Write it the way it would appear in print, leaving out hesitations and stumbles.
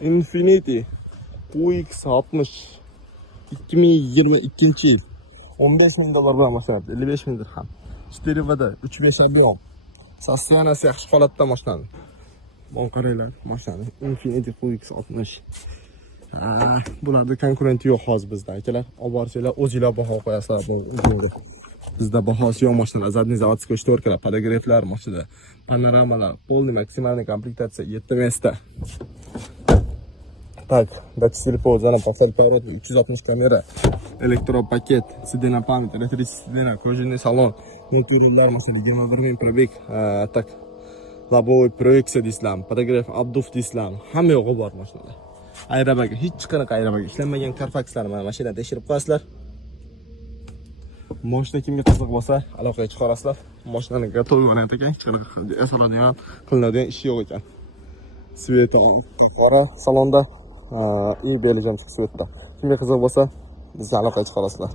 Infiniti QX60 2022 yil. 15 ming dollardan boshlanadi, 55 ming dirham. 4 vada 3.5 объем. Sostoyanasi yaxshi holatda mashinani. Bon qaranglar, mashinani Infiniti QX60. Bularda konkurenti yo'q hozir bizda, akalar. Olib borsanglar, o'zingizlar baho qo'yasizlar bu o'zingizlar. Bizda bahosi yo'q mashinalar, zadniy zavodskiy shtorkalar, podogreflar mashinada, panoramalar, полный максимальный комплектация 7 места. Так, датчик зона повтор поворот, 360 камера, электропакет, сиденья память, электрический сиденья, кожаный салон, внутренний машина, 21 000 пробег, так, лобовой проекция деysizlarmi, podogrev, обдув deysizlarmi, hamma yo'g'i bor mashinada. Ayrabag, hech qanaqa ayrabag ishlanmagan Carfaxlar mana mashinada tekshirib qo'yasizlar. Mashina kimga qiziq bo'lsa, aloqaga chiqarasizlar. Mashinani готовый variant ekan, hech qanaqa yasaladigan, qilinadigan ish yo'q ekan. Sveta qora salonda, и belgilanchik svetda. Kimga qiziq bo'lsa, bizni aloqaga chiqarasizlar.